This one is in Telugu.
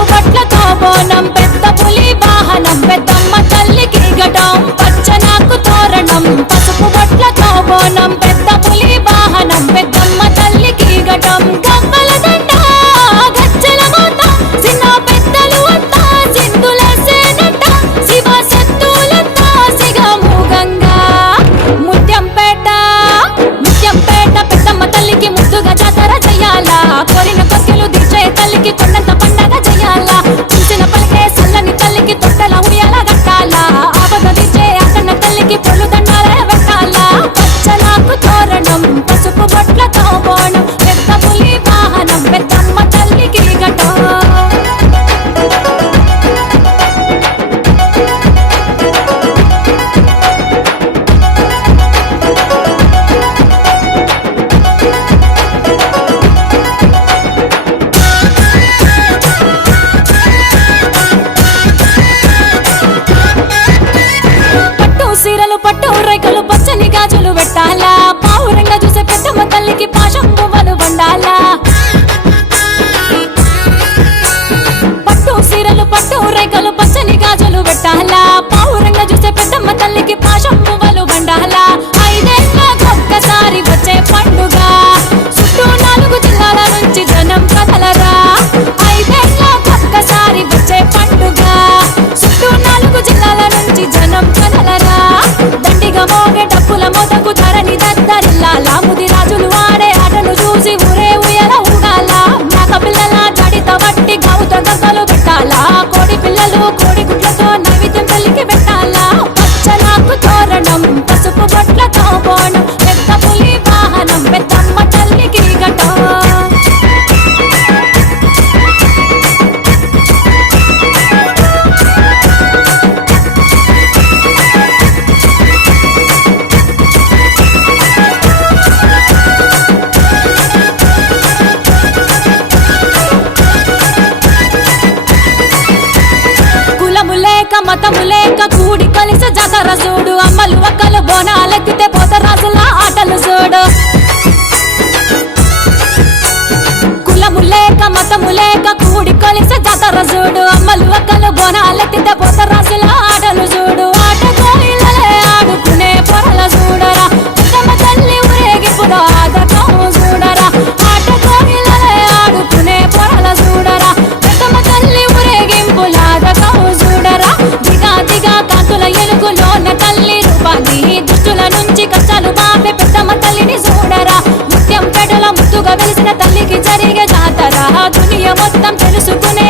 పసుపు బొట్లతో బోనం పెద్ద పులి వాహనం పెద్దమ్మ తల్లికి ఘటం పచ్చనాకు తోరణం పసుపు బొట్లతో బోనం పెద్ద పులి వాహనం పెద్దమ్మ తల్లికి ఘటం గవ్వల దండ గజ్జల మోత చిన్న పెద్దలు అంతా సింధులేసేనంట శివ సత్తులంతా సిగమూగంగా ముత్యంపేట పెద్దమ్మ తల్లికి ముద్దుగా జాతర చెయ్యాలా కోరిన కోర్కెలు తీర్చే తల్లికి కొండంత పండగ చెయ్యాలా చూసిన పలికే సల్లని తల్లికి తొట్టెల ఉయ్యాల కట్టాలా ఆపద తీర్చే అతన్న తల్లికి పొల్లు దండాలే పెట్టాలా పచ్చనాకు తోరణం పసుపు బొట్లతో బోనం పెద్ద పులి వాహనం పెద్దమ్మ తల్లికి ఘటం సీరలు పట్టు రైకలు పచ్చని గాజులు పెట్టాలా పావురంగా చూసే పెద్దమ్మ తల్లికి పాశం పువ్వులు వండాలా పట్టు సీరలు పట్టు రైకలు పచ్చని గాజులు పెట్టాలా పావురంగా చూసే పెద్దమ్మ తల్లికి పాశం పువ్వులు వండాలా ఐదేళ్ళకి ఒక్కసారి వచ్చే పండుగ చుట్టూ 4 జిల్లాల నుంచి జనం కదలరా ఐదేళ్ళకి ఒక్కసారి వచ్చే పండుగ చుట్టూ 4 జిల్లాల నుంచి జనం కదలరా దండిగా మోగే డప్పుల మోతకు ధరణి దద్దరిల్లాలా ముది రాజులు ఆడే ఆటను చూసి ఊరే ఉయ్యాల ఊగాల మేక పిల్లల జడిత వట్టి గౌత గంతలు పెట్టాలా కోడి పిల్లలు కోడి గుడ్లతో నైవేద్యం తల్లికి పెట్టాలా పచ్చనాకు తోరణం పసుపు బొట్లతో బోనం పెద్ద పులి వాహనం పెద్దమ్మ తల్లికి ఘటం మతము లేక కూడి కలిసి జాతర చూడు అమ్మలు ఒక్కలు బోనాలెత్తితే పోతరాజుల ఆటలు చూడు కులము లేక మతము లేక కూడి కలిసి జాతర చూడు అమ్మలు ఒక్కలు బోనాలెత్తితే పోతరాజుల ఆటలు చూడు ఆట కోయిలలే ఆడుకునే పొరల చూడరా పెద్దమ్మ తల్లి ఊరేగింపులో ఆదకం చూడరా ఆట కోయిలలే ఆడుకునే పొరల చూడరా పెద్దమ్మ తల్లి ఊరేగింపులో ఆదకం చూడరా దిగా కాంతుల ఎలుగులోన తల్లి రూపాన్ని దుష్టుల నుంచి కష్టాలు బాపే పెద్దమ్మ తల్లిని చూడరా ముత్యం పెడల ముద్దుగా వెలిసిన తల్లికి జరిగే జాతర దునియ మొత్తం తెలుసుకునే